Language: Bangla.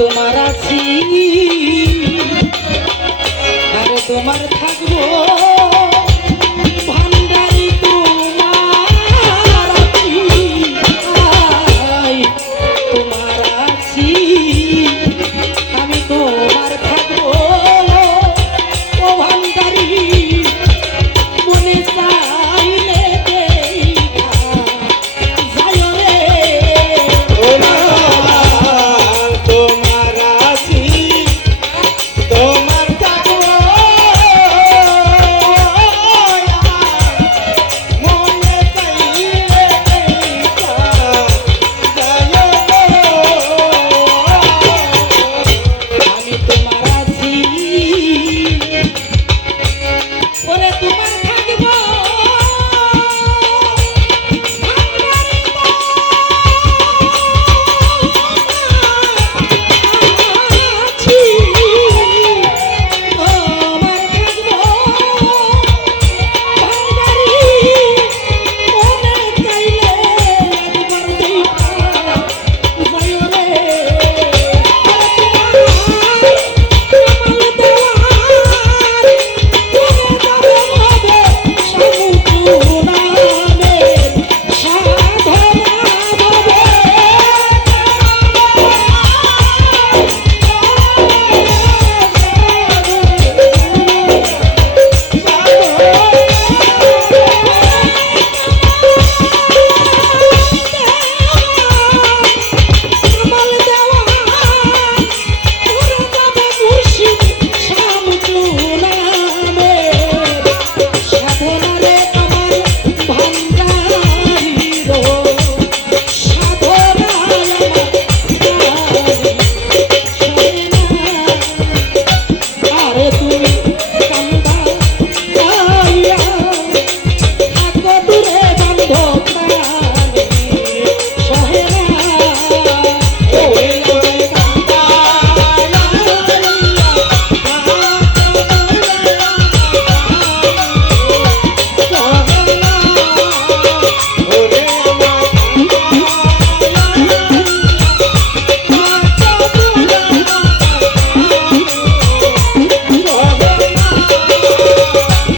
তোমার আছি। আর তোমার থাকব